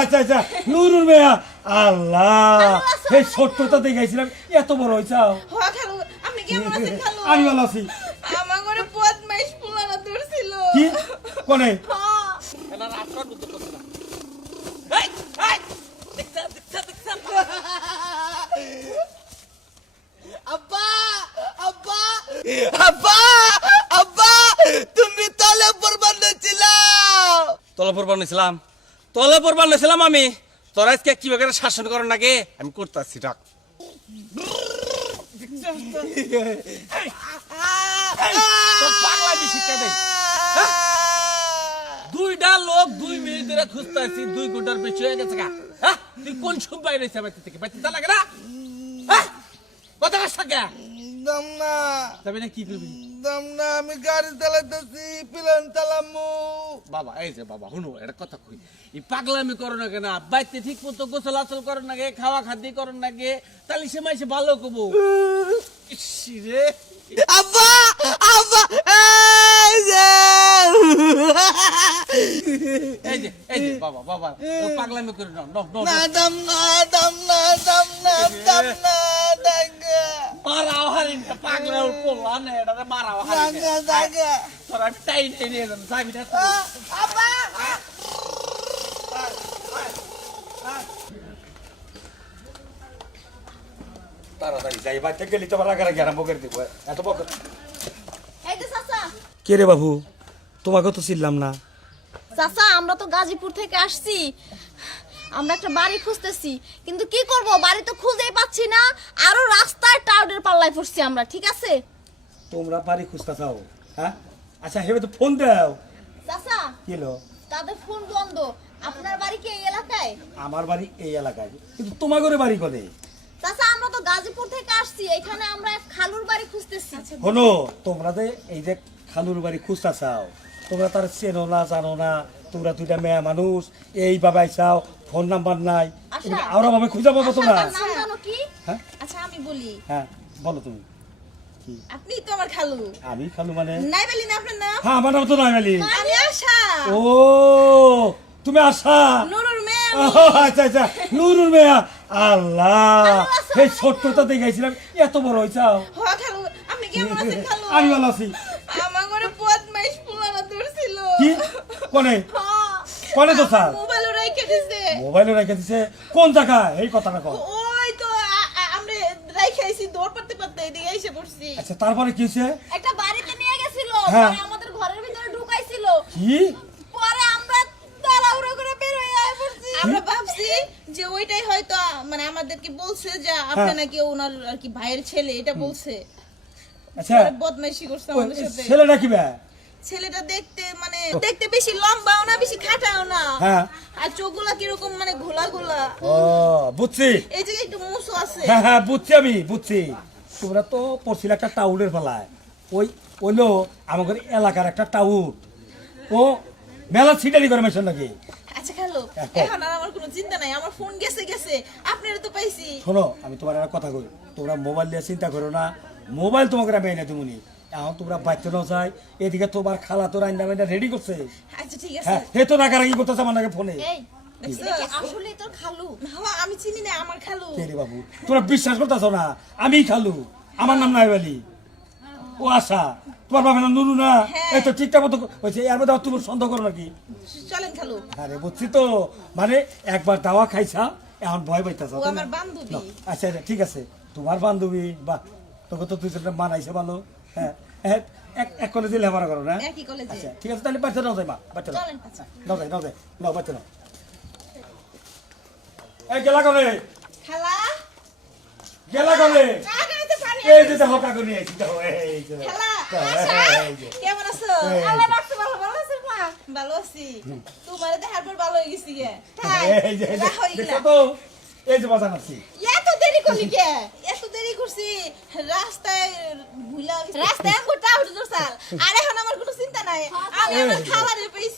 আচ্ছা আচ্ছা। নুরুর মেয়া। আল্লাহ। এই ছোট্টটা দেখাইছিলাম এত বড় হয়েছাও আমি ভালো আছি। আমার ঘরে বদমাইশ পুলানা ধরছিল। কি? কোনে হ্যাঁ। আব্বা আব্বা আব্বা আব্বা তুমি তলে পড়বার ছিলাম তলে পড়বার নিছিলাম। তলে পড়বার নিছিলাম আমি। তোরা আজকে কীভাবে করে শাসন করেন নাকি? আমি করতেছি ডাক হ্যাঁ? দুইটা লোক দুই মিনিট ধরে খুঁজতেছি দুই ঘণ্টার বেশি হয়ে গেছে গা। হ্যাঁ? তুই কোন সময় রয়েছে বাড়িতে থেকে? বাড়িতে যা লাগে না? হ্যাঁ? কথা কাজ থাকে তবে না কি করবি? দাম না আমি গাড়ি চালাইতেছি প্লেন চালামু বাবা এই যে বাবা শুনো একটা কথা কই এই পাগলামি করো না কেন বাইতে ঠিক মতো গোসল আসল করো না গে খাওয়া খাদ্য করো না গে তাহলে সে মাইসে ভালো কবো রে আব্বা আব্বা এই যে এই যে এই যে বাবা বাবা পাগলামি করে নাও নাও নাও না দাম না দাম না দাম না দাম না দাঙ্গা মারাও হারিন পাগলা পোলা না এটা মারাও হারিন দাঙ্গা দাঙ্গা তোর আমি টাইট নিয়ে যাব চাবিটা আব্বা তাড়াতাড়ি যাই বাচ্চা গেলি তোমার আরম্ভ করে দিব। এত বক চাচা। কে রে বাবু? তোমাকে তো চিনলাম না। চাচা আমরা তো গাজীপুর থেকে আসছি। আমরা একটা বাড়ি খুঁজতেছি কিন্তু কি করব? বাড়ি তো খুঁজেই পাচ্ছি না। আরও রাস্তায় টাউডের পাল্লায় পড়ছি আমরা ঠিক আছে? তোমরা বাড়ি খুঁজতে চাও হ্যাঁ? আচ্ছা হেবে তো ফোন দাও। চাচা কি হলো? তাদের ফোন বন্ধ। আপনার বাড়ি কি এই এলাকায়? আমার বাড়ি এই এলাকায় কিন্তু তোমার ঘরে বাড়ি করে চাচা আমরা তো গাজীপুর থেকে আসছি এখানে আমরা এক খালুর বাড়ি খুঁজতেছি। হলো তোমরা যে এই যে খালুর বাড়ি খুঁজতে চাও তোমরা তার চেনো না জানো না তোমরা দুইটা মেয়া মানুষ এই বাবাই চাও ফোন নাম্বার নাই। আশা। আরও ভাবে খুঁজে পাবো তোমরা। জানো কি? হ্যাঁ? আচ্ছা আমি বলি। হ্যাঁ বলো তুমি। আপনি তো আমার খালু। আমি খালু মানে? নাই না আপনার নাম? হ্যাঁ আমার নাম তো নাই আমি আশা। ও তুমি আশা। নুরুর মেয়ে আচ্ছা আচ্ছা নুরুর মেয়া। আল্লাহ এই ছোট্টটা দেখাইছিলাম এত বড় হয়েছাও হ খালু আপনি কেমন আছেন খালু? আমি ভালো আছি। আমার ঘরে বদমাইশ পুলানা ধরছিল। কি? কোনে? কোনে তো স্যার। মোবাইল রেখে দিছে। মোবাইলে রেখে দিছে? কোন জায়গায় এই কথাটা কর ওই তো আমরা রাইখে আইছি দৌড় পারতে পারতে এদিকে এসে পড়ছি। আচ্ছা তারপরে কি হয়েছে? একটা বাড়িতে নিয়ে গেছিল হ্যাঁ। পরে আমাদের ঘরের ভিতরে ঢুকাইছিল। কি? পরে আমরা তাড়াহুড়ো করে বের হয়ে আয় পড়ছি। আমরা ভাবছি যে ওইটাই হয়তো মানে আমাদেরকে বলছে যে আপনি হ্যাঁ। নাকি ওনার আর কি ভাইয়ের ছেলে এটা বলছে। আচ্ছা। বদমাইশি করছে আমাদের সাথে। ছেলেটা কি বে ছেলেটা দেখতে মানে দেখতে বেশি লম্বাও না বেশি খাটাও না। হ্যাঁ। আর চোখগুলা কীরকম মানে ঘোলা ঘোলা ও বুঝছি। এই জায়গায় একটু মুসো আছে। হ্যাঁ হ্যাঁ বুঝছি আমি বুঝছি। তোমরা তো পড়ছিল একটা টাউনের ফেলায় ওই ওইলো আমাদের এলাকার একটা টাউন। ও মেলা ছিটারি করে মেশন নাকি? আচ্ছা খালো। এখন? আর আমার কোনো চিন্তা নাই আমার ফোন গেছে গেছে। আপনারা তো পাইছি। শোনো আমি তোমার একটা কথা কই। তোমরা মোবাইল দিয়ে চিন্তা করো না। মোবাইল তোমাকে আমি এনে তুমি এখন তোমরা বাচ্চা নাও চাই এদিকে তোমার খালা তোর রেডি করছে। আচ্ছা ঠিক আছে। হ্যাঁ হে তো রাগারাগি করতেছে আমার নাকি ফোনে। তোর খালু। হ্যাঁ, আমি চিনি না আমার খালু। কে রে বাবু? তোমরা বিশ্বাস করতেছো না? আমি খালু। আমার নাম নাই বলি ও আশা। তোমার বাবা নুরু না? হ্যাঁ। এই তো ঠিকঠাক মতো হয়েছে এর মধ্যে তুমি সন্দেহ করো নাকি? চলেন খালু। আরে বুঝছি তো। মানে একবার দাওয়া খাইছা এখন ভয় পাইতেছ আমার বান্ধবী। আচ্ছা ঠিক আছে। তোমার বান্ধবী বাহ তোকে তো তুই সেটা মানাইছে ভালো। হ্যাঁ হ্যাঁ, এক কলেজে লেখাপড়া করো না? আচ্ছা ঠিক আছে তাহলে বাচ্চা নাও যাই মা বাচ্চা নাও। আচ্ছা নাও যাই নাও যাই নাও বাচ্চা নাও। এই গেলা করে খালা? গেলা করে এই যে দেখো কাকু নিয়ে আইছি দেখো এই যে খালা এই যে কেমন আছো? আল্লাহ রাখছে ভালো ভালো আছো মা? ভালো আছি। তোমার দেখার পর ভালো হয়ে গেছি গে। তাই এই যে। দেখছ তো? এই যে বাজান আছি। এত দেরি করলি কে? এত দেরি করছি। রাস্তায় রাস্তায় আমি আর এখন আমার কোনো চিন্তা নাই। আমি আমার খাবারের পেয়েছি